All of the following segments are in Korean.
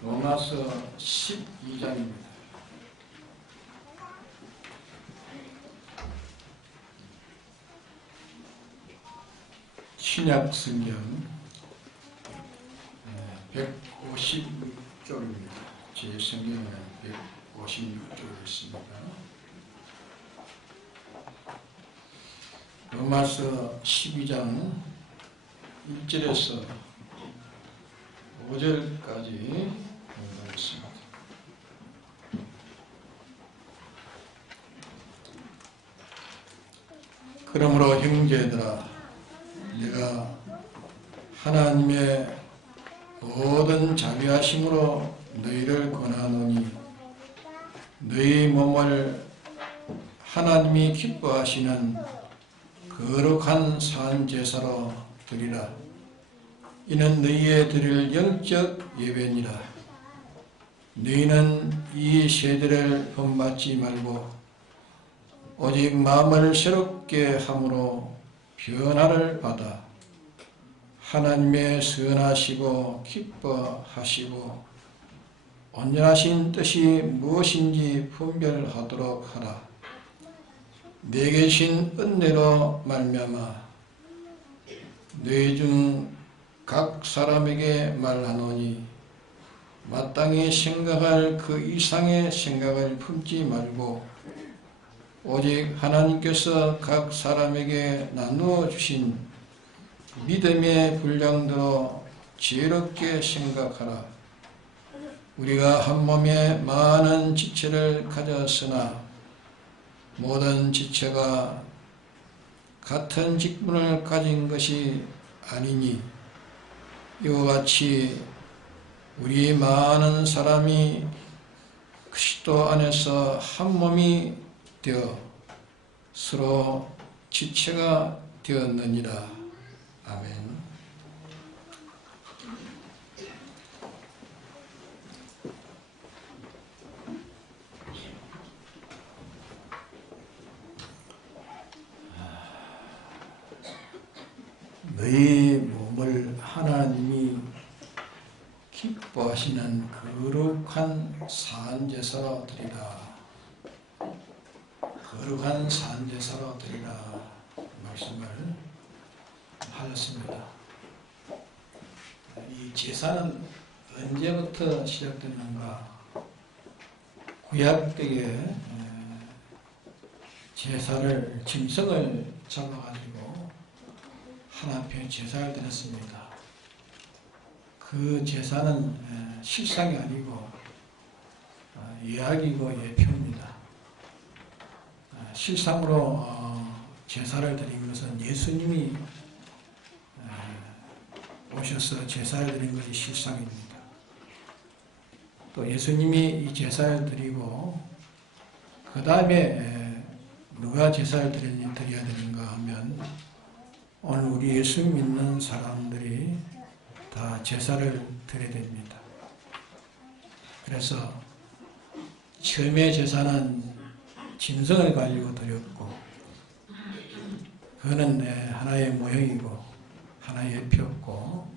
로마서 12장입니다. 신약 성경 156쪽입니다. 제 성경은 156쪽이 있습니다. 로마서 12장 1절에서 5절까지 공부하겠습니다. 그러므로 형제들아, 내가 하나님의 모든 자비하심으로 너희를 권하노니 너희 몸을 하나님이 기뻐하시는 거룩한 산 제사로 드리라. 이는 너희의 드릴 영적 예배니라. 너희는 이 세대를 본받지 말고 오직 마음을 새롭게 함으로 변화를 받아 하나님의 선하시고 기뻐하시고 온전하신 뜻이 무엇인지 분별하도록 하라. 내게 주신 은혜로 말미암아 너희 중 각 사람에게 말하노니 마땅히 생각할 그 이상의 생각을 품지 말고 오직 하나님께서 각 사람에게 나누어 주신 믿음의 분량대로 지혜롭게 생각하라. 우리가 한 몸에 많은 지체를 가졌으나 모든 지체가 같은 직분을 가진 것이 아니니 이와 같이 우리 많은 사람이 그리스도 안에서 한 몸이 되어 서로 지체가 되었느니라. 아멘. 너희 몸을 하나님이 기뻐하시는 거룩한 산제사로 드리라. 거룩한 산제사로 드리라 말씀을 하셨습니다. 이 제사는 언제부터 시작됐는가? 구약 때에 제사를 짐승을 잡아가지고 하나님 앞에 제사를 드렸습니다. 그 제사는 실상이 아니고 예약이고 예표입니다. 실상으로 제사를 드린 것은 예수님이 오셔서 제사를 드린 것이 실상입니다. 또 예수님이 이 제사를 드리고 그 다음에 누가 제사를 드려야 되는가 하면 오늘 우리 예수 믿는 사람들이 다 제사를 드려야 됩니다. 그래서 처음에 제사는 짐승을 가지고 드렸고 그거는 하나의 모형이고 하나의 예표였고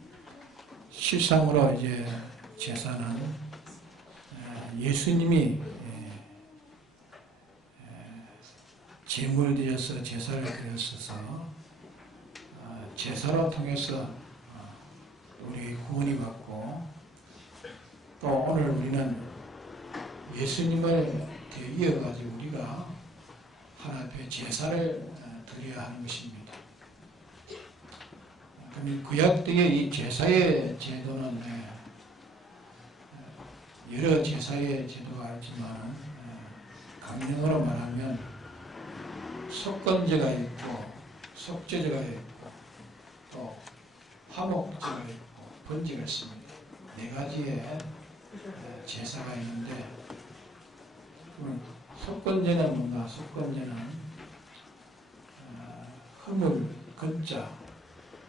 실상으로 이제 제사는 예수님이 제물을 드려서 제사를 드렸어서 제사로 통해서 우리 구원이 받고 또 오늘 우리는 예수님을 이어가지고 우리가 하나님 앞에 제사를 드려야 하는 것입니다. 구약 때의 이 제사의 제도는 여러 제사의 제도가 있지만 강령으로 말하면 속건제가 있고 속죄제가 있고 또 화목제가 있고 번제가 있습니다. 네 가지의 제사가 있는데 속건제는 뭔가? 속건제는 허물, 건자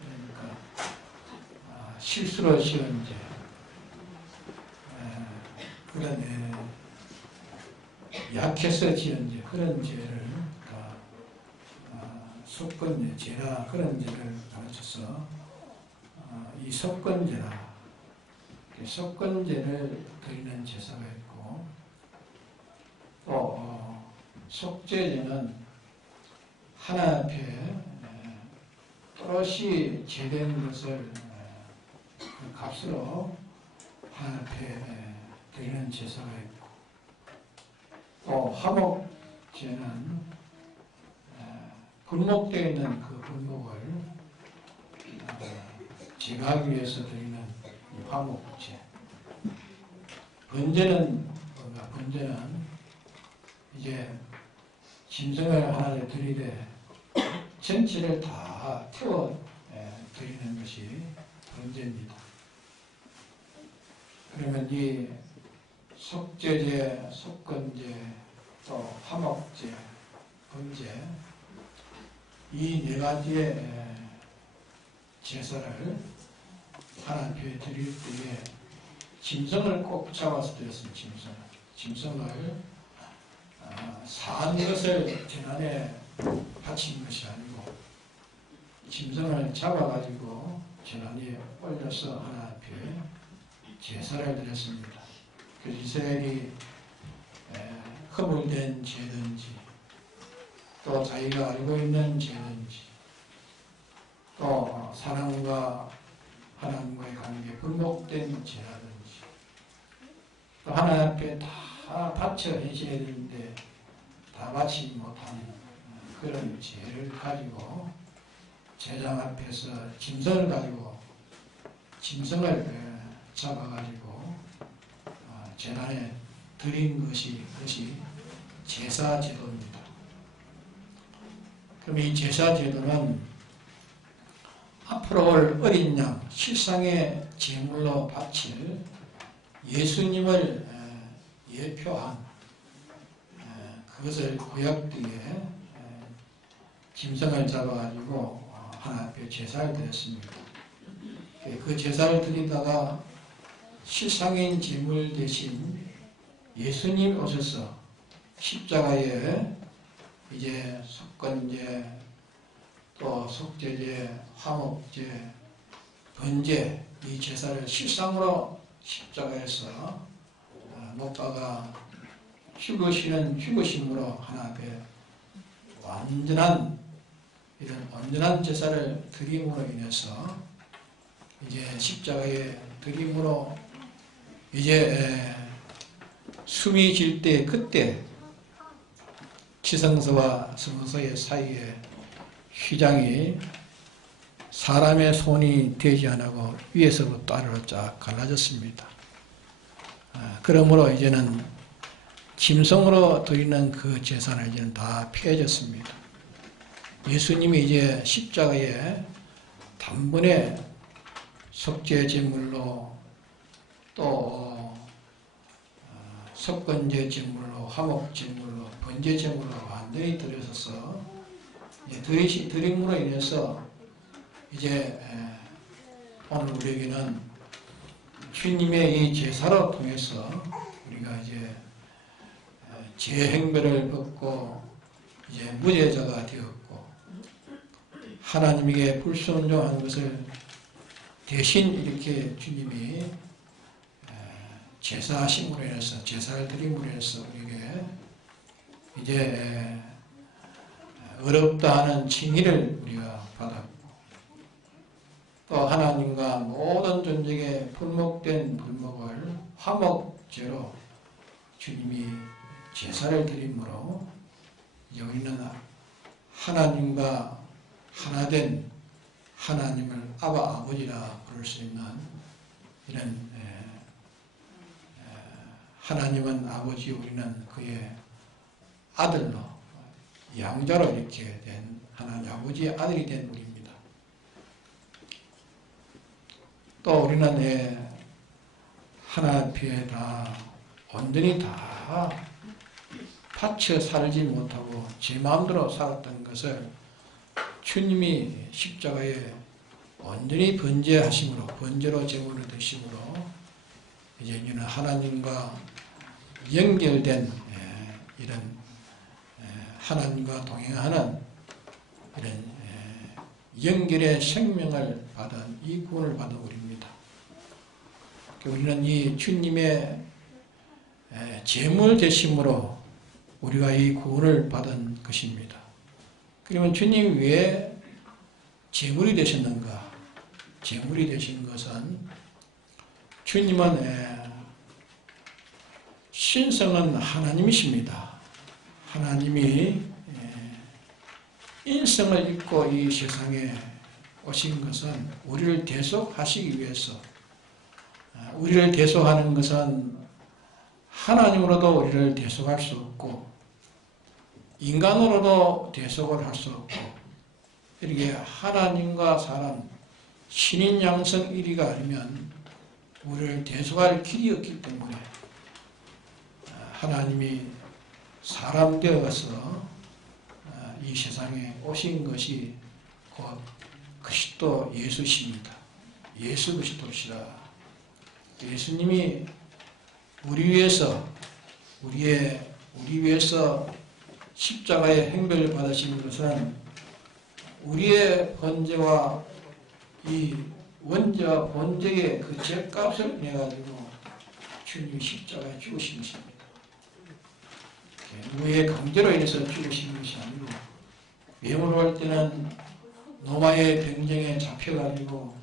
그러니까 실수로 지은 죄 그런 약해서 지은 죄 그런 죄를 다 속건제, 죄라 그런 죄를 가르쳐서 이 속건제라 속건제를 드리는 제사가 있고, 또 속죄제는 하나님 앞에 또렷이 제된 것을 그 값으로 하나님 앞에 드리는 제사가 있고, 또 화목제는 분목되어 있는 그 분목을 제거하기 위해서 드리는 화목제. 번제는 뭔가? 번제는 이제 짐승을 하나를 드리되 전체를 다 태워 드리는 것이 번제입니다. 그러면 이 속죄제, 속건제, 또 화목제, 번제, 이 네 가지의 제사를 하나님 앞에 드릴 때에 짐승을 꼭 잡아서 드렸습니다. 짐승을 산 것을 재단에 바친 것이 아니고 짐승을 잡아가지고 재단에 올려서 하나님 앞에 제사를 드렸습니다. 그래서 이스라엘이 허물된 죄든지, 또 자기가 알고 있는 죄든지, 또 사람과 하나님과의 관계 불목된 죄라든지, 또 하나님 앞에 다 바쳐 헌신해야 되는데 다 바치지 못하는 그런 죄를 가지고 제장 앞에서 짐승을 가지고 짐승을 잡아가지고 제단에 드린 것이 제사제도입니다. 그럼 이 제사제도는 앞으로 올 어린 양, 실상의 제물로 바칠 예수님을 예표한 그것을 구약뒤에 짐승을 잡아가지고 하나님 앞에 제사를 드렸습니다. 그 제사를 드리다가 실상인 제물 대신 예수님 오셔서 십자가에 이제 속건제, 또 속죄제, 화목제, 번제, 이 제사를 실상으로 십자가에서 못 박아 죽으시는 죽으심으로 하나님 앞에 완전한 이런 온전한 제사를 드림으로 인해서 이제 십자가에 드림으로 이제 숨이 질 때 그때 지성소와 성소의 사이에 휘장이 사람의 손이 되지 않고 위에서부터 아래로 쫙 갈라졌습니다. 그러므로 이제는 짐승으로 드리는 그 제사는 이제는 다 폐해졌습니다. 예수님이 이제 십자가에 단번에 속죄 제물로 또 속건제 제물로 화목 제물로 번제 제물로 완전히 드려져서 드림으로 인해서 이제 오늘 우리에게는 주님의 이 제사로 통해서 우리가 이제 죄 행배를 벗고 이제 무죄자가 되었고 하나님에게 불순종한 것을 대신 이렇게 주님이 제사하심으로 인해서 제사를 드림으로 인해서 우리에게 이제 어렵다 하는 칭의를 우리가 받았고 또 하나님과 모든 존재에 분목된 분목을 화목제로 주님이 제사를 드림으로 이제 우리는 하나님과 하나된 하나님을 아버지라 부를 수 있는 이런 하나님은 아버지, 우리는 그의 아들로 양자로 이렇게 된 하나님 아버지의 아들이 된 우리입니다. 또 우리는 하나님 앞에 다 온전히 다 바쳐 살지 못하고 제 마음대로 살았던 것을 주님이 십자가에 온전히 번제하심으로 번제로 제물을 드심으로 이제는 하나님과 연결된 이런 하나님과 동행하는 이런 연결의 생명을 받은 이 구원을 받은 우리입니다. 우리는 이 주님의 제물 되심으로 우리가 이 구원을 받은 것입니다. 그러면 주님이 왜 제물이 되셨는가? 제물이 되신 것은 주님은 신성은 하나님이십니다. 하나님이 인성을 입고 이 세상에 오신 것은 우리를 대속하시기 위해서, 우리를 대속하는 것은 하나님으로도 우리를 대속할 수 없고 인간으로도 대속을 할 수 없고, 이렇게 하나님과 사람 신인 양성 1위가 아니면 우리를 대속할 길이 없기 때문에 하나님이 사람 되어서 이 세상에 오신 것이 곧 그리스도 예수십니다. 예수 그리스도시라. 예수님이 우리 위해서 십자가의 행배를 받으신 것은 우리의 번제와 이 원죄와 본죄의 그 죄값을 내가지고 주님이 십자가에 죽으신 것입니다. 누구의 강제로 인해서 죽으신 것이 아니고, 명으로 할 때는 로마의 병정에 잡혀가지고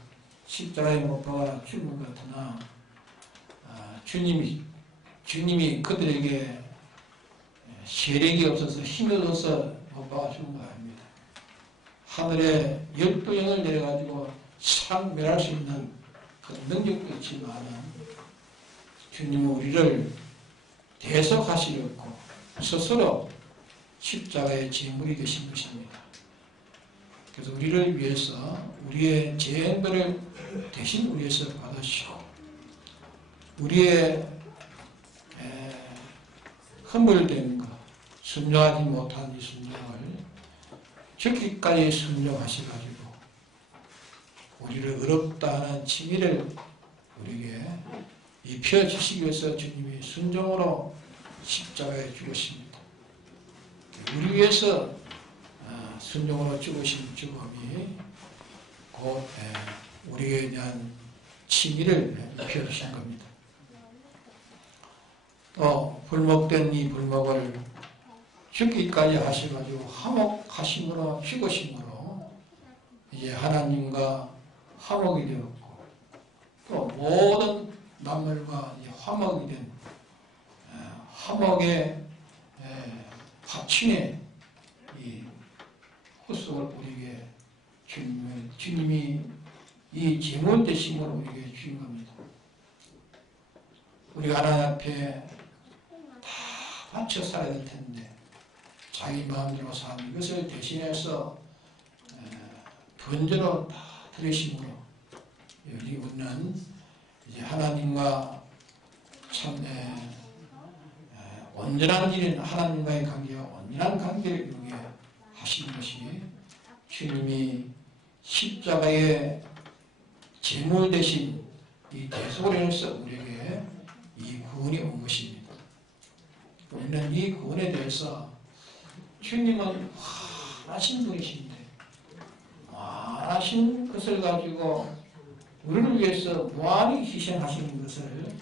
십자가에 못 박아 죽은 것 같으나 주님이 그들에게 세력이 없어서 힘이 없어서 못 박아 죽은 거 아닙니다. 하늘에 12영을 내려가지고 상 멸할 수 있는 그 능력도 있지만 주님은 우리를 대속하시려고 스스로 십자가의 제물이 되신 것입니다. 그래서 우리를 위해서 우리의 죄행들을 대신 우리에서 받으시고 우리의 허물된 것, 순종하지 못한 이 순종을 죽기까지 순종하셔가지고 우리를 의롭다 하는 칭의를 우리에게 입혀주시기 위해서 주님이 순종으로 십자가에 죽으십니다. 우리 위해서 순종으로 죽으신 죽음이 곧 우리에 대한 칭의를 입혀주신 겁니다. 또 불목된 이 불목을 죽기까지 하셔가지고 화목하심으로 죽으심으로 이제 하나님과 화목이 되었고, 또 모든 만물과 화목이 된 화목의 화친의 이 후속을 우리에게 주님이 이 제물 되심으로 우리에게 주신 겁니다. 우리가 하나님 앞에 다 바쳐 살아야 될 텐데 자기 마음대로 사는 이것을 대신해서 번제로 다 드리심으로 우리는 이제 하나님과 참 온전한 길인 하나님과의 관계와 온전한 관계를 이루게 하신 것이 주님이 십자가의 제물 대신 이 대속을 인해서 우리에게 이 구원이 온 것입니다. 우리는 이 구원에 대해서 주님은 환하신 분이신데 환하신 것을 가지고 우리를 위해서 무한히 희생하시는 것을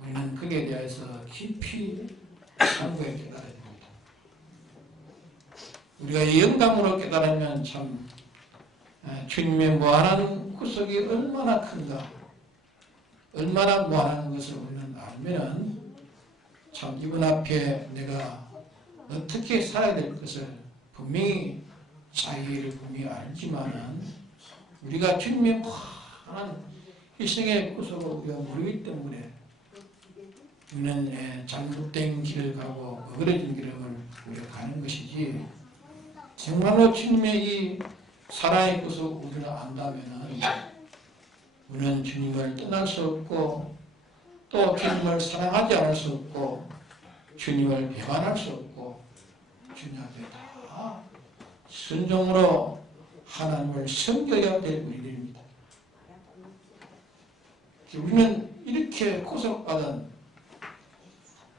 우리는 거기에 대해서 깊이 상고에 깨달아야 됩니다. 우리가 이 영감으로 깨달으면 참 주님의 무한한 구속이 얼마나 큰가, 얼마나 무한한 것을 우리는 알면 참 이분 앞에 내가 어떻게 살아야 될 것을 분명히 자기를 분명히 알지만은 우리가 주님의 무한한 희생의 구속을 우리가 모르기 때문에 우리는 잘못된 길을 가고 어그러진 길을 우리가 가는 것이지, 정말로 주님의 이 사랑의 구속 우리를 안다면 우리는 주님을 떠날 수 없고 또 주님을 사랑하지 않을 수 없고 주님을 배반할 수 없고 주님 앞에 다 순종으로 하나님을 섬겨야 될 우리들입니다. 우리는 이렇게 구속받은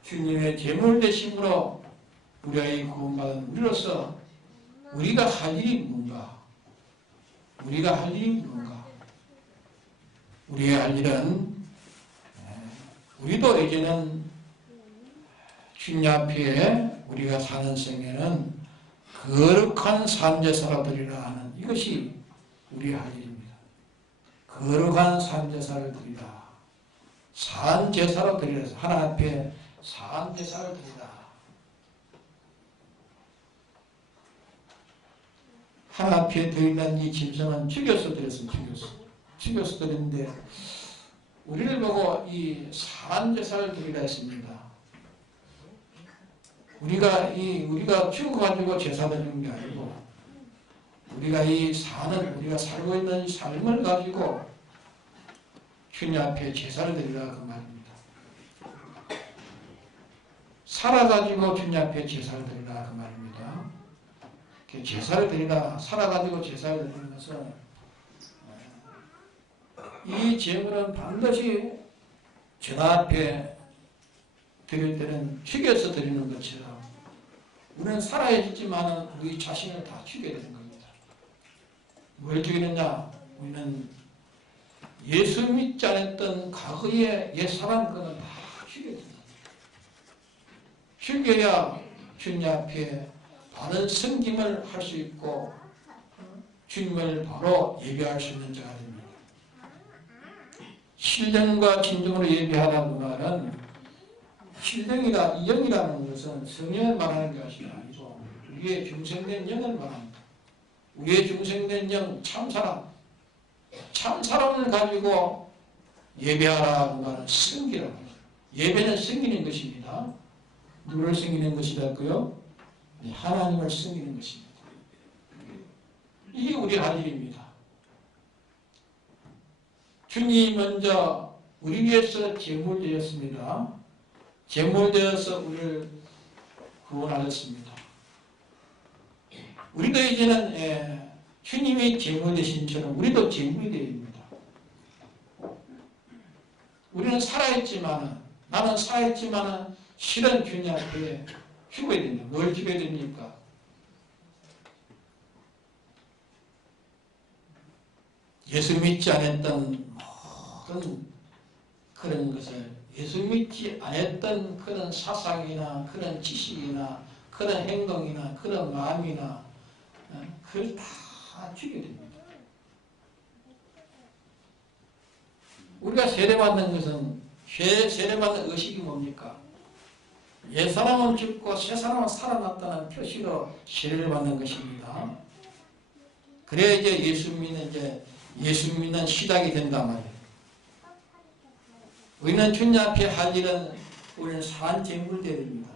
주님의 제물 되심으로 우리가 이 구원받은 우리로서 우리가 할 일이 뭔가? 우리가 할 일이 뭔가? 우리의 할 일은 우리도 이제는 주님 앞에 우리가 사는 생애는 거룩한 산제사가 드리라 하는 이것이 우리의 할 일입니다. 거룩한 산제사를 드리라. 산제사로 드리라. 하나님 앞에 산제사를 드리라. 하나님 앞에 드린다는 이 짐승은 죽여서 드렸습니다. 죽여서 드렸는데 우리를 보고 이 산제사를 드리라 했습니다. 우리가 죽어가지고 제사 드리는 게 아니고 우리가 우리가 살고 있는 이 삶을 가지고 주님 앞에 제사를 드리라 그 말입니다. 살아가지고 주님 앞에 제사를 드리라 그 말입니다. 제사를 드리라, 살아가지고 제사를 드리는 것은 이 제물은 반드시 제사 앞에 드릴 때는 죽여서 드리는 것처럼 우리는 살아야지만 우리 자신을 다 죽여야 되는 겁니다. 뭘 죽이느냐? 우리는 예수 믿지 않았던 과거의 옛사람 그는 다 죽여야 됩니다. 죽여야 주님 앞에 바른 섬김을 할 수 있고 주님을 바로 예배할 수 있는 자가 됩니다. 신령과 진정으로 예배하라는 말은 영이라는 것은 성령을 말하는 것이 아니고 우리의 중생된 영을 말합니다. 우리의 중생된 영, 참사람을 가지고 예배하라는 말은 섬기라고 합니다. 예배는 섬기는 것입니다. 누구를 섬기는 것이랄까요? 하나님을 섬기는 것입니다. 이게 우리 할 일입니다. 주님이 먼저 우리 위해서 제물되었습니다. 제물되어서 우리를 구원하셨습니다. 우리도 이제는 주님이 제물되신처럼 우리도 제물이 되어입니다. 우리는 나는 살아있지만은 실은 주님 앞에 죽어야 됩니다. 뭘 죽어야 됩니까? 예수 믿지 않았던 모든 그런 것을 예수 믿지 않았던 그런 사상이나 그런 지식이나 그런 행동이나 그런 마음이나 그걸 다 죽여야 됩니다. 우리가 세례받는 것은 세례받는 의식이 뭡니까? 옛사람은 죽고 새사람은 살아났다는 표시로 세례를 받는 것입니다. 그래야 예수 믿는 시작이 된단 말이에요. 우리는 주님 앞에 할 일은 우리는 산제물이 되어야 됩니다.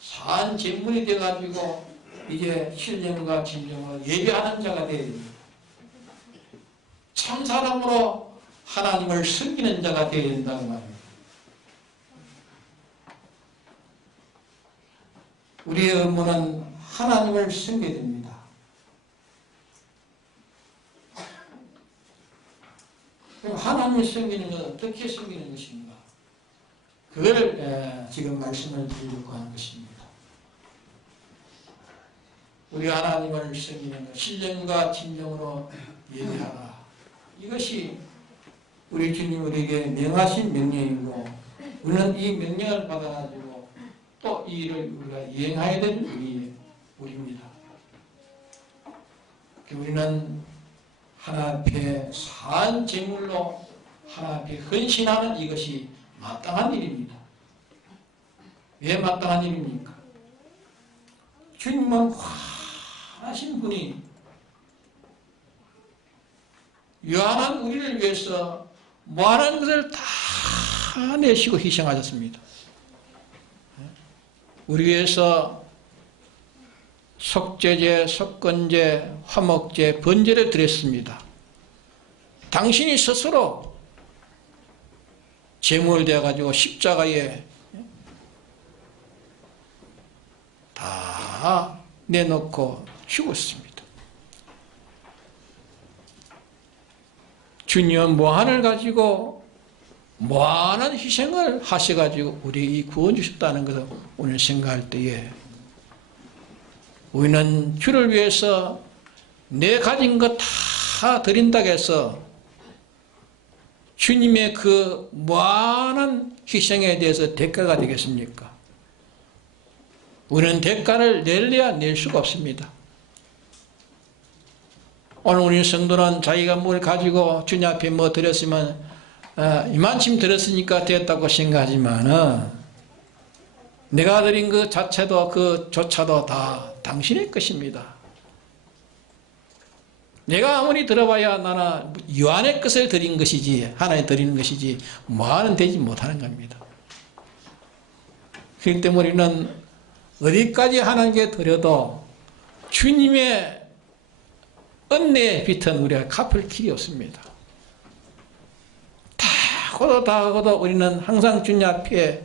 산제물이 되어가지고 이제 신령과 진정을 예배하는 자가 되어야 됩니다. 참사람으로 하나님을 섬기는 자가 되어야 된다는 말입니다. 우리의 업무는 하나님을 섬겨야 됩니다. 그럼 하나님을 섬기는 것은 어떻게 섬기는 것인가? 그걸 지금 말씀을 드리려고 하는 것입니다. 우리가 하나님을 섬기는 것, 신령과 진정으로 예배하라. 이것이 우리 주님 우리에게 명하신 명령이고 우리는 이 명령을 받아가지고 또 이 일을 우리가 이행해야 될 우리입니다. 우리는 하나님 앞에 산 제물로 하나님 앞에 헌신하는 이것이 마땅한 일입니다. 왜 마땅한 일입니까? 주님은 환하신 분이 유한한 우리를 위해서 많은 것을 다 내시고 희생하셨습니다. 우리 위해서 속죄제, 속건제, 화목제, 번제를 드렸습니다. 당신이 스스로 제물되어 가지고 십자가에 다 내놓고 죽었습니다. 주님은 무한을 가지고 무한한 희생을 하셔가지고 우리 구원 주셨다는 것을 오늘 생각할 때에 우리는 주를 위해서 내 가진 것 다 드린다고 해서 주님의 그 무한한 희생에 대해서 대가가 되겠습니까? 우리는 대가를 낼래야 낼 수가 없습니다. 오늘 우리 성도는 자기가 뭘 가지고 주님 앞에 뭐 드렸으면 이만큼 드렸으니까 됐다고 생각하지만 내가 드린 그 자체도 그조차도 다 당신의 것입니다. 내가 아무리 들어봐야 나는 유한의 것을 드린 것이지 하나님 드리는 것이지 뭐하는 되지 못하는 겁니다. 그렇기 때문에 우리는 어디까지 하나님께 드려도 주님의 은혜의 빛은 우리가 갚을 길이 없습니다. 다 하고도 우리는 항상 주님 앞에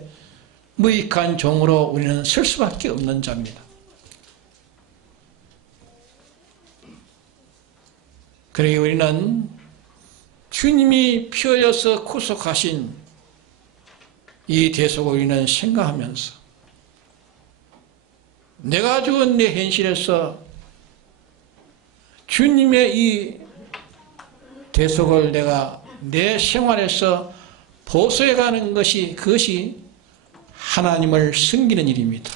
무익한 종으로 우리는 설 수밖에 없는 자입니다. 그러기 우리는 주님이 피 흘려서 구속하신 이 대속을 우리는 생각하면서 내가 죽은 내 현실에서 주님의 이 대속을 내가 내 생활에서 보수해가는 것이 그것이 하나님을 섬기는 일입니다.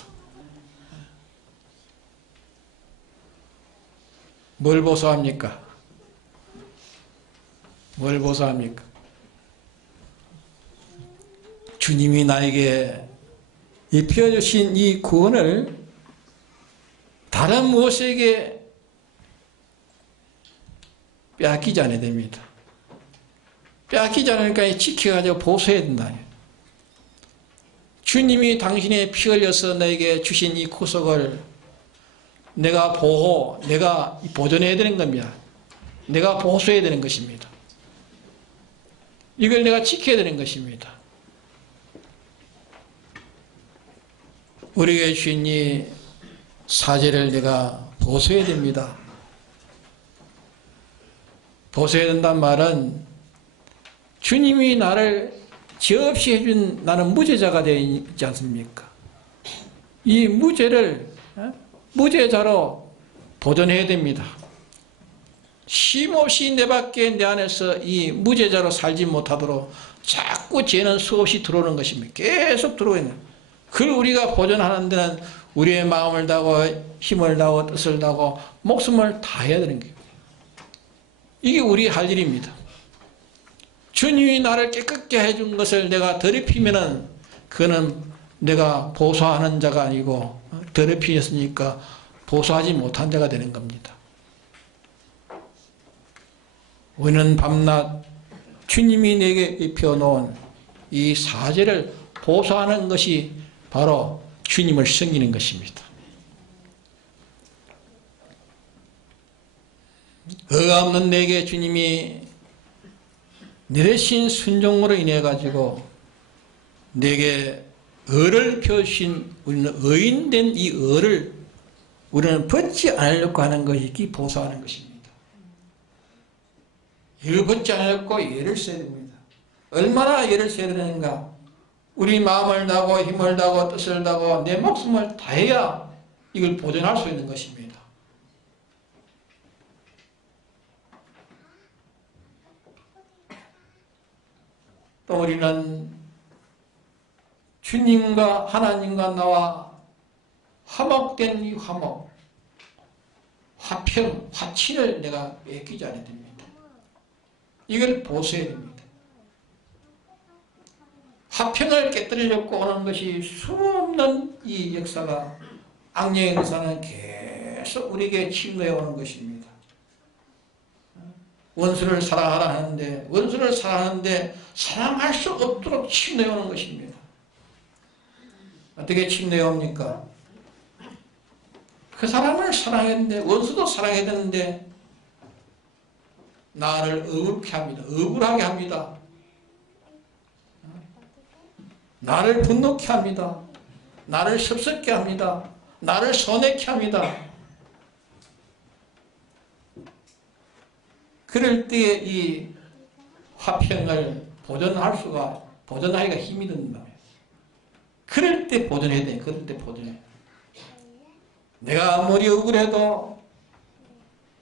뭘 보수합니까? 뭘 보수합니까? 주님이 나에게 입혀주신 이 구원을 다른 무엇에게 빼앗기지 않아야 됩니다. 빼앗기지 않으니까 지켜가지고 보수해야 된다. 주님이 당신의 피 흘려서 나에게 주신 이 구속을 내가 내가 보존해야 되는 겁니다. 내가 보수해야 되는 것입니다. 이걸 내가 지켜야 되는 것입니다. 우리에게 주신 이 사제를 내가 보수해야 됩니다. 보수해야 된다는 말은 주님이 나를 죄 없이 해준 나는 무죄자가 되어 있지 않습니까? 이 무죄를 무죄자로 보존해야 됩니다. 쉼없이 내 밖에 내 안에서 이 무죄자로 살지 못하도록 자꾸 죄는 수없이 들어오는 것입니다. 계속 들어오는 거예요. 그걸 우리가 보존하는 데는 우리의 마음을 다하고 힘을 다하고 뜻을 다하고 목숨을 다해야 되는 거예요. 이게 우리 할 일입니다. 주님이 나를 깨끗게 해준 것을 내가 더럽히면은 그거는 내가 보수하는 자가 아니고 더럽히셨으니까 보수하지 못한 자가 되는 겁니다. 우리는 밤낮 주님이 내게 입혀놓은 이 사제를 보수하는 것이 바로 주님을 섬기는 것입니다. 의가 없는 내게 주님이 내리신 순종으로 인해 가지고 내게 의를 펴신 우리는 의인된 이 의를 우리는 벗지 않으려고 하는 것이 보수하는 것입니다. 이를 벗지 않으려고 예를 써야 됩니다. 얼마나 예를 써야 되는가? 우리 마음을 다하고 힘을 다하고 뜻을 다하고 내 목숨을 다해야 이걸 보존할 수 있는 것입니다. 또 우리는 주님과 하나님과 나와 화목된 이 화목, 화평, 화친을 내가 뺏기지 않아야 됩니다. 이걸 보수해야 됩니다. 화평을 깨뜨리려고 오는 것이 수없는 이 역사가 악령의 역사는 계속 우리에게 침노해 오는 것입니다. 원수를 사랑하라 하는데 원수를 사랑하는데 사랑할 수 없도록 침노해 오는 것입니다. 어떻게 침노해 옵니까? 그 사람을 사랑했는데 원수도 사랑해야 되는데 나를 억울하게 합니다. 억울하게 합니다. 나를 분노케 합니다. 나를 섭섭게 합니다. 나를 손해케 합니다. 그럴 때에 이 화평을 보존하기가 힘이 든다. 그럴 때 보존해야 돼. 그럴 때 보존해. 내가 아무리 억울해도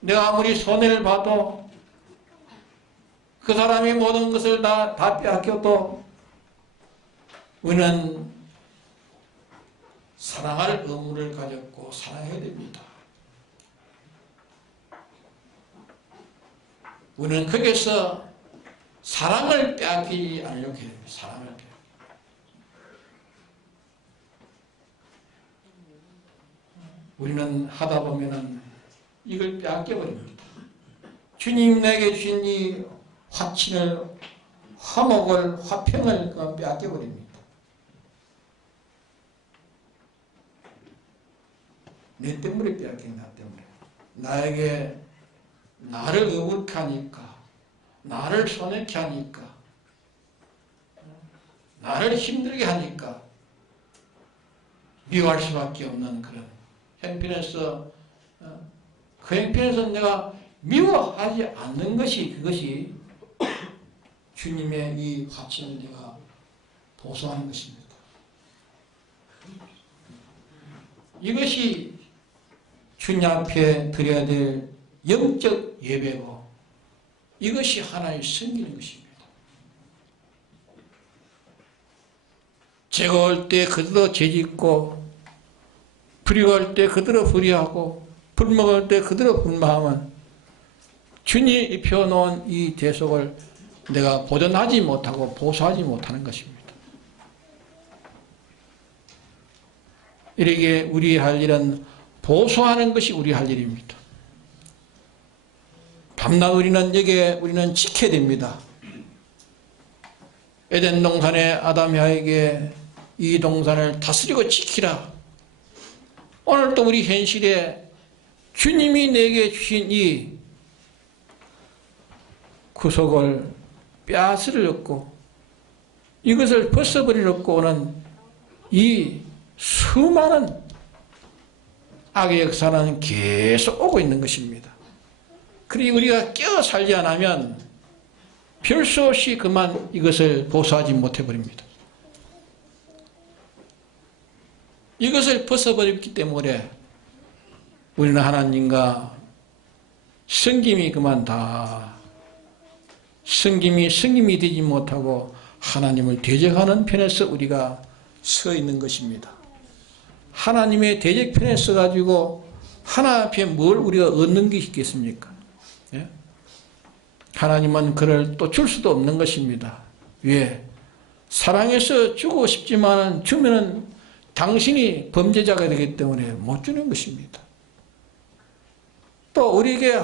내가 아무리 손해를 봐도 그 사람이 모든 것을 다 빼앗겨도 우리는 사랑할 의무를 가졌고 사랑해야 됩니다. 우리는 거기서 사랑을 빼앗기지 않으려고 해야 됩니다. 사랑을 빼앗기. 우리는 하다 보면은 이걸 빼앗겨 버립니다. 주님 내게 주신 이 화친을, 화목을, 화평을 빼앗겨 버립니다. 내 때문에 빼앗긴, 나 때문에. 나에게 나를 의붓게 하니까, 나를 손해케 하니까, 나를 힘들게 하니까 미워할 수밖에 없는 그런 형편에서, 그 형편에서 내가 미워하지 않는 것이, 그것이 주님의 이 화친을 내가 보수하는 것입니다. 이것이 주님 앞에 드려야 될 영적 예배고, 이것이 하나의 승리인 것입니다. 재가 올 때 그대로 재짓고, 불이가 올 때 그대로 불이하고, 불모가 올 때 그대로 불모하면 주님이 입혀놓은 이 대속을 내가 보존하지 못하고 보수하지 못하는 것입니다. 이렇게 우리 할 일은 보수하는 것이 우리 할 일입니다. 밤낮 우리는 지켜야 됩니다. 에덴 동산의 아담에게 이 동산을 다스리고 지키라. 오늘도 우리 현실에 주님이 내게 주신 이 구속을 빼앗으려고, 이것을 벗어버리려고 하는 이 수많은 악의 역사는 계속 오고 있는 것입니다. 그러니 우리가 깨어 살지 않으면 별 수 없이 그만 이것을 보수하지 못해버립니다. 이것을 벗어버렸기 때문에 우리는 하나님과 성김이 그만 다 성김이 되지 못하고 하나님을 대적하는 편에서 우리가 서 있는 것입니다. 하나님의 대적편에 서가지고 하나님 앞에 뭘 우리가 얻는 게 있겠습니까? 예? 하나님은 그를 또 줄 수도 없는 것입니다. 왜? 사랑해서 주고 싶지만 주면은 당신이 범죄자가 되기 때문에 못 주는 것입니다. 또 우리에게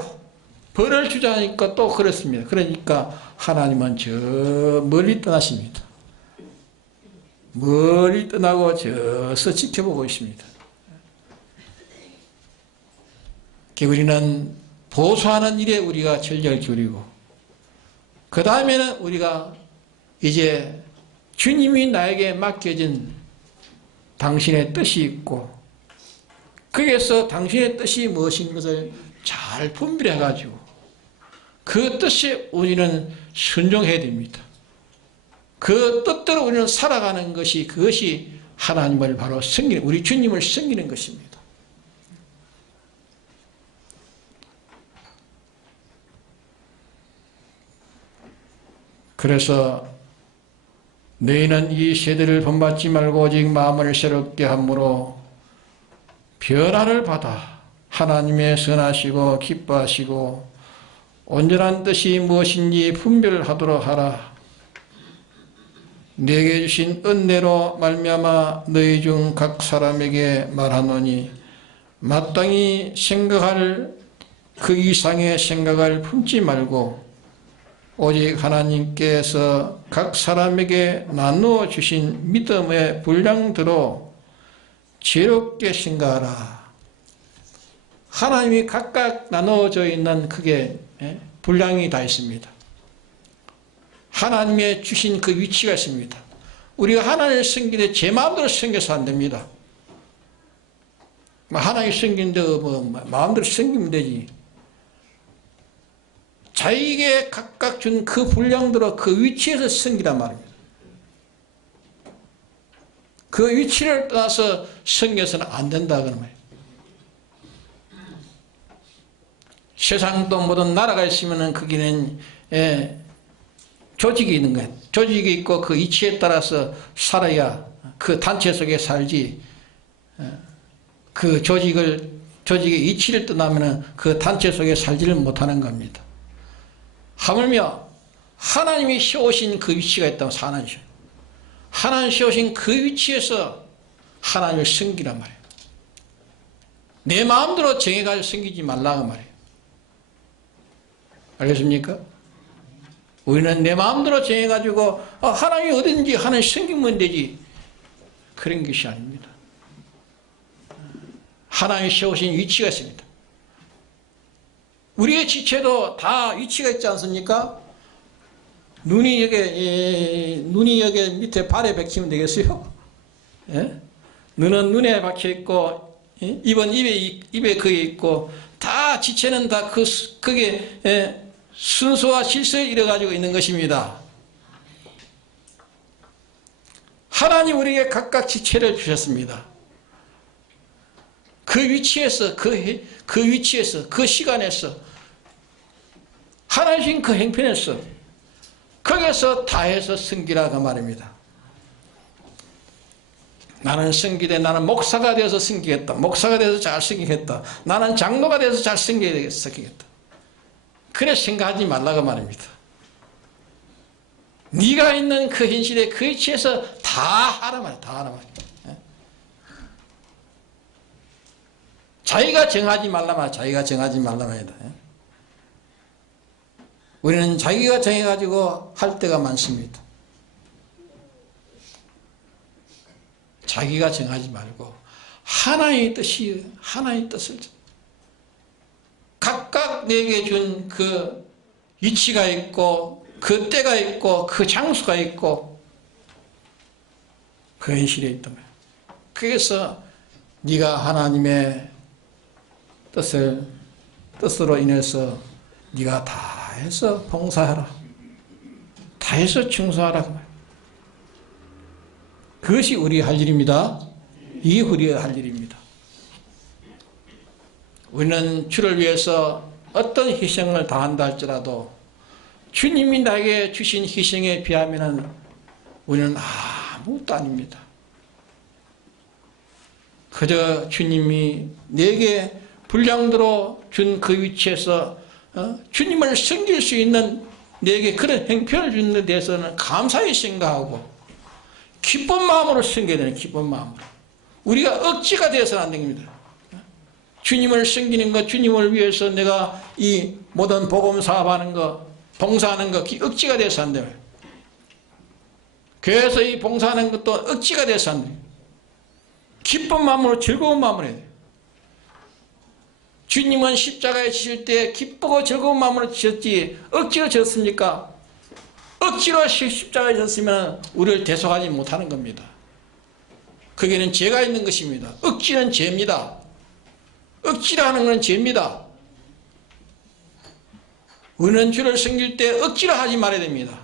벌을 주자니까 또 그렇습니다. 그러니까 하나님은 저 멀리 떠나십니다. 멀리 떠나고 저서 지켜보고 있습니다. 우리는 보수하는 일에 우리가 전력을 기울이고, 그 다음에는 우리가 이제 주님이 나에게 맡겨진 당신의 뜻이 있고, 거기에서 당신의 뜻이 무엇인 것을 잘 분별해가지고 그 뜻에 우리는 순종해야 됩니다. 그 뜻대로 우리는 살아가는 것이, 그것이 하나님을 바로 섬기는, 우리 주님을 섬기는 것입니다. 그래서 너희는 이 세대를 본받지 말고 오직 마음을 새롭게 함으로 변화를 받아 하나님의 선하시고 기뻐하시고 온전한 뜻이 무엇인지 분별하도록 하라. 내게 주신 은혜로 말미암아 너희 중 각 사람에게 말하노니 마땅히 생각할 그 이상의 생각을 품지 말고 오직 하나님께서 각 사람에게 나누어 주신 믿음의 분량대로 지혜롭게 생각하라. 하나님이 각각 나누어져 있는 그게 분량이 다 있습니다. 하나님의 주신 그 위치가 있습니다. 우리가 하나님을 섬기는데 제 마음대로 섬겨서 안 됩니다. 하나님 섬기는데 마음대로 섬기면 되지. 자기에게 각각 준 그 분량대로 그 위치에서 섬기란 말입니다. 그 위치를 떠나서 섬겨서는 안 된다 그런 말이에요. 세상도 모든 나라가 있으면은 거기는 조직이 있는 거예요. 조직이 있고 그 이치에 따라서 살아야 그 단체 속에 살지, 그 조직의 이치를 떠나면 그 단체 속에 살지를 못하는 겁니다. 하물며 하나님이 씌우신 그 위치가 있다면 하나님 씌우신 그 위치에서 하나님을 섬기란 말이에요. 내 마음대로 정해가지고 섬기지 말라고 말이에요. 알겠습니까? 우리는 내 마음대로 정해가지고 하나님이 어딘지 하나님 섬기면 되지, 그런 것이 아닙니다. 하나님이 세우신 위치가 있습니다. 우리의 지체도 다 위치가 있지 않습니까? 눈이 여기 밑에 발에 박히면 되겠어요? 예? 눈은 눈에 박혀 있고, 입은 입에 거기 있고, 다 지체는 다 그게 순서와 질서에 이뤄가지고 있는 것입니다. 하나님 우리에게 각각 지체를 주셨습니다. 그 위치에서, 그 위치에서, 그 시간에서, 하나님 그 행편에서, 거기에서 다해서 섬기라고 말입니다. 나는 섬기되 나는 목사가 되어서 섬기겠다. 목사가 되어서 잘 섬기겠다. 나는 장로가 되어서 잘 섬기겠다. 그래 생각하지 말라고 말입니다. 네가 있는 그 현실에 그 위치에서 다 하라 말이야. 다 하라 말이야. 자기가 정하지 말라 말이야. 자기가 정하지 말라 말이다. 우리는 자기가 정해가지고 할 때가 많습니다. 자기가 정하지 말고 하나님의 뜻이, 하나님의 뜻을, 각각 내게 준 그 위치가 있고 그 때가 있고 그 장소가 있고 그 현실에 있단 말이야. 그래서 네가 하나님의 뜻으로 인해서 네가 다 해서 봉사하라, 다 해서 충성하라 그 말이야. 그것이 우리의 할 일입니다. 이게 우리의 할 일입니다. 우리는 주를 위해서 어떤 희생을 다한다 할지라도 주님이 나에게 주신 희생에 비하면 우리는 아무것도 아닙니다. 그저 주님이 내게 분량대로 준 그 위치에서 주님을 섬길 수 있는 내게 그런 행편을 주는 데 대해서는 감사히 생각하고 기쁜 마음으로 섬겨야 되는, 기쁜 마음으로. 우리가 억지가 되어서는 안 됩니다. 주님을 섬기는 것, 주님을 위해서 내가 이 모든 복음 사업하는 것, 봉사하는 것, 억지가 되어서 안 돼요. 교회에서 이 봉사하는 것도 억지가 되어서 안 돼요. 기쁜 마음으로, 즐거운 마음으로 해야 돼요. 주님은 십자가에 지실 때 기쁘고 즐거운 마음으로 지셨지 억지로 지었습니까? 억지로 십자가에 졌으면 우리를 대속하지 못하는 겁니다. 거기에는 죄가 있는 것입니다. 억지는 죄입니다. 억지로 하는 건 죄입니다. 우리는 주를 섬길 때 억지로 하지 말아야 됩니다.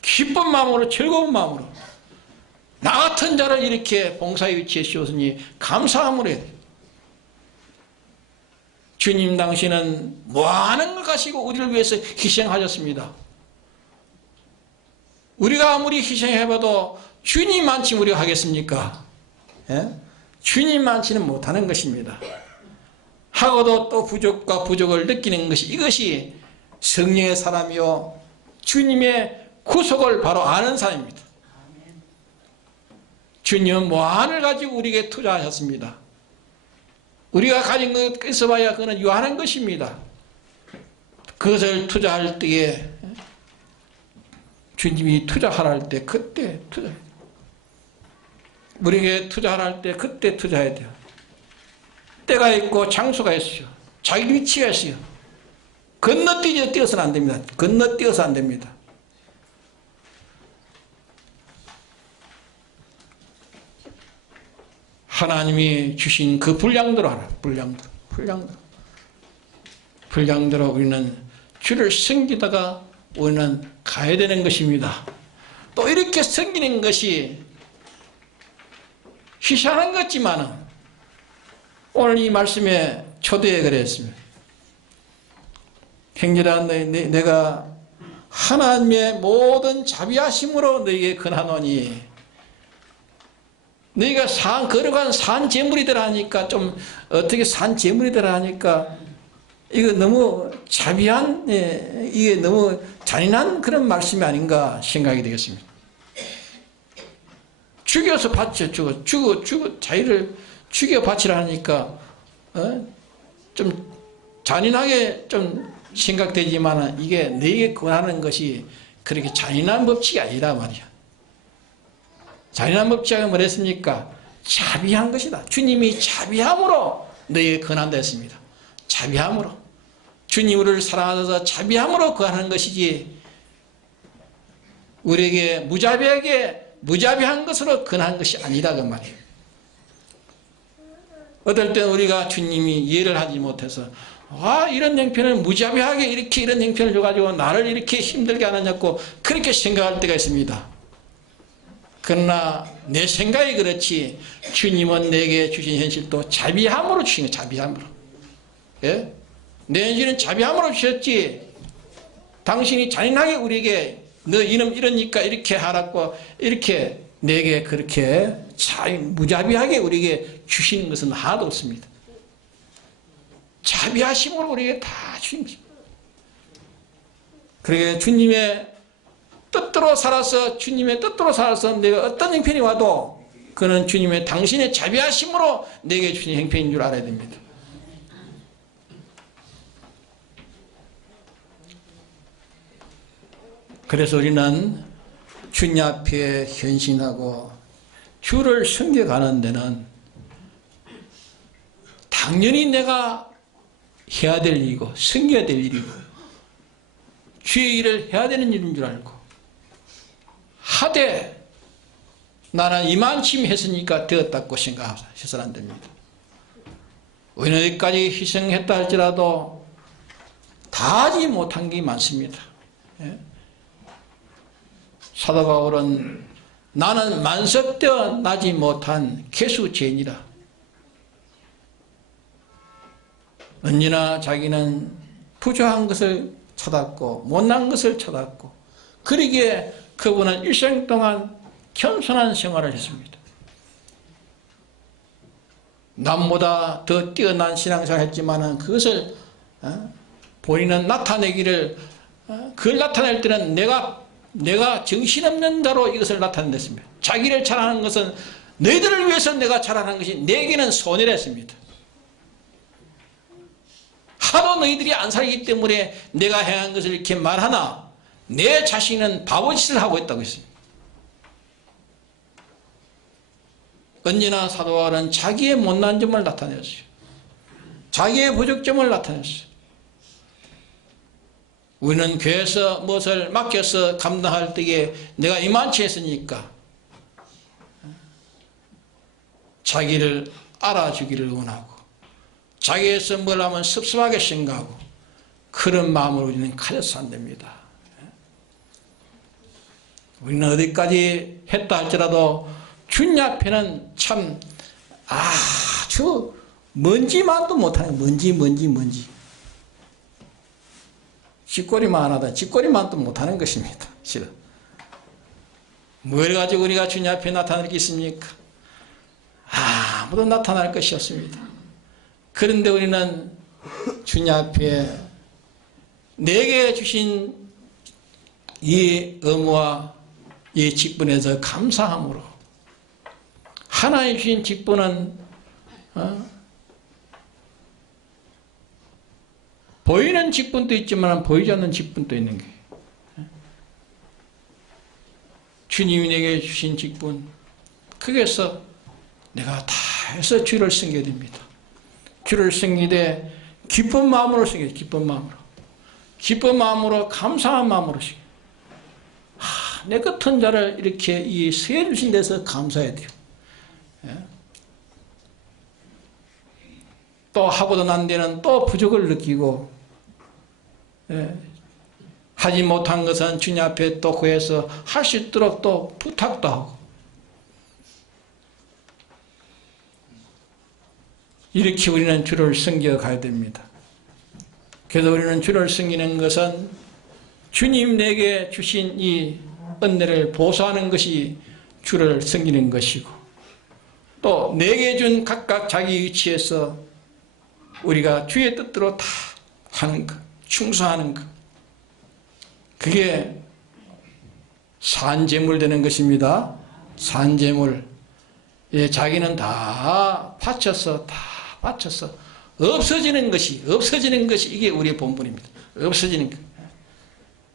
기쁜 마음으로, 즐거운 마음으로, 나 같은 자를 이렇게 봉사의 위치에 씌웠으니 감사함으로 해야 돼요. 주님 당신은 많은 걸 가지고 우리를 위해서 희생하셨습니다. 우리가 아무리 희생해봐도 주님만치 우리가 하겠습니까? 예? 주님만치는 못하는 것입니다. 하고도 또 부족과 부족을 느끼는 것이, 이것이 성령의 사람이요 주님의 구속을 바로 아는 사람입니다. 주님은 무한을 가지고 우리에게 투자하셨습니다. 우리가 가진 것 있어봐야 그거는 유한한 것입니다. 그것을 투자할 때에 주님이 투자하라 할 때 그때 투자해야 돼요. 우리에게 투자하라 할 때 그때 투자해야 돼요. 때가 있고 장소가 있어요. 자기 위치가 있어요. 건너뛰어서는 안 됩니다. 건너뛰어서 안 됩니다. 하나님이 주신 그 분량대로 하라. 분량대로 우리는 주를 섬기다가 우리는 가야 되는 것입니다. 또 이렇게 섬기는 것이 희한한 것 같지만은 오늘 이 말씀에 초대에 그랬습니다. 형제라, 내가 하나님의 모든 자비하심으로 너희에게 권하노니. 너희가 거룩한 산 제물이더라 하니까 좀 어떻게 산 제물이더라 하니까 이거 너무 자비한, 이게 너무 잔인한 그런 말씀이 아닌가 생각이 되겠습니다. 죽여서 바쳐, 자기를 죽여 바치라 하니까 좀 잔인하게 좀 생각되지만 이게 너에게 권하는 것이 그렇게 잔인한 법칙이 아니라 말이야. 잔인한 법칙은 뭐랬습니까? 자비한 것이다. 주님이 자비함으로 너에게 권한다 했습니다. 자비함으로. 주님 우리를 사랑하셔서 자비함으로 권하는 것이지 우리에게 무자비한 것으로 권한 것이 아니다 그 말이에요. 어떨 때는 우리가 주님이 이해를 하지 못해서 이런 형편을 무자비하게 이렇게 이런 형편을 줘가지고 나를 이렇게 힘들게 하느냐고 그렇게 생각할 때가 있습니다. 그러나 내 생각이 그렇지 주님은 내게 주신 현실도 자비함으로 주신 거예요. 자비함으로. 예? 내 현실은 자비함으로 주셨지 당신이 잔인하게 우리에게 너 이놈 이러니까 이렇게 하라고 이렇게 내게 그렇게 무자비하게 우리에게 주시는 것은 하나도 없습니다. 자비하심으로 우리에게 다 주신 것입니다. 그러게 주님의 뜻대로 살아서 내가 어떤 형편이 와도 그는 주님의 당신의 자비하심으로 내게 주신 형편인 줄 알아야 됩니다. 그래서 우리는 주님 앞에 헌신하고 주를 섬겨가는 데는 당연히 내가 해야 될 일이고 섬겨야 될 일이고 주의 일을 해야 되는 일인 줄 알고 하되 나는 이만큼 했으니까 되었다고 생각해서는 안 됩니다. 우리는 어디까지 희생했다 할지라도 다 하지 못한 게 많습니다. 예? 사도 바울은 나는 만석되어 나지 못한 개수죄인이라. 언제나 자기는 부족한 것을 찾았고 못난 것을 찾았고 그러기에 그분은 일생 동안 겸손한 생활을 했습니다. 남보다 더 뛰어난 신앙생활을 했지만 그것을 본인은 나타내기를 그걸 나타낼 때는 내가 정신없는 자로 이것을 나타냈습니다. 자기를 자랑하는 것은 너희들을 위해서 내가 자랑하는 것이 내게는 손해라 했습니다. 하도 너희들이 안 살기 때문에 내가 행한 것을 이렇게 말하나 내 자신은 바보짓을 하고 있다고 했습니다. 언제나 사도 바울은 자기의 못난 점을 나타냈어요. 자기의 부족점을 나타냈어요. 우리는 교회에서 무엇을 맡겨서 감당할 때에 내가 이만치 했으니까 자기를 알아주기를 원하고 자기에서 뭘 하면 섭섭하게 생각하고 그런 마음으로 우리는 가져서 안 됩니다. 우리는 어디까지 했다 할지라도 주님 앞에는 참 아주 먼지만도 못하는 먼지 짓거리만 하다 짓거리만도 못하는 것입니다. 실은 뭘 가지고 우리가 주님 앞에 나타날 게 있습니까? 아무도 나타날 것이 없습니다. 그런데 우리는 주님 앞에 내게 주신 이 의무와 이 직분에서 감사함으로 하나님 주신 직분은 보이는 직분도 있지만 보이지 않는 직분도 있는 게 주님이 내게 주신 직분 거기에서 내가 다 해서 주를 섬겨야 됩니다. 주를 섬기되 기쁜 마음으로 섬겨야 돼요. 기쁜 마음으로 감사한 마음으로 섬겨야 돼요. 내 같은 자를 이렇게 이 세해 주신 데서 감사해야 돼요. 또 하고도 난 데는 또 부족을 느끼고 하지 못한 것은 주님 앞에 또 구해서 할 수 있도록 또 부탁도 하고 이렇게 우리는 주를 섬겨 가야 됩니다. 그래서 우리는 주를 섬기는 것은 주님 내게 주신 이 은혜를 보수하는 것이 주를 섬기는 것이고, 또 내게 준 각각 자기 위치에서 우리가 주의 뜻대로 다 하는 것, 충성하는 것, 그게 산재물 되는 것입니다. 산재물. 예, 자기는 다 바쳐서 없어지는 것이 이게 우리의 본분입니다. 없어지는 것.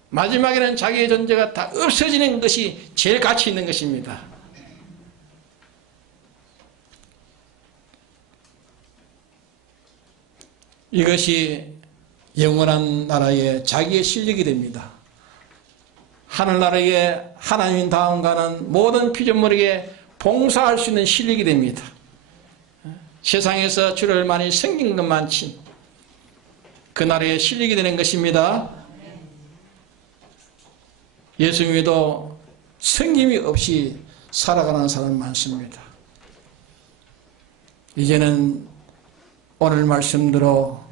마지막에는 자기의 존재가 다 없어지는 것이 제일 가치 있는 것입니다. 이것이 영원한 나라의 자기의 실력이 됩니다. 하늘나라에 하나님 다음 가는 모든 피조물에게 봉사할 수 있는 실력이 됩니다. 세상에서 주를 많이 섬긴 것만치 그 나라의 실력이 되는 것입니다. 예수 믿어 섬김이 없이 살아가는 사람 많습니다. 이제는 오늘 말씀대로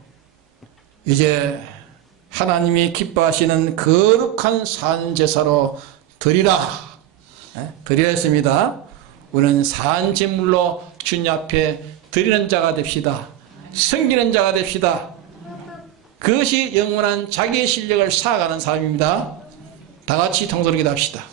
이제 하나님이 기뻐하시는 거룩한 산제사로 드리라 했습니다. 우리는 산제물로 주님 앞에 드리는 자가 됩시다. 섬기는 자가 됩시다. 그것이 영원한 자기의 실력을 쌓아가는 삶입니다. 다 같이 통성기도 합시다.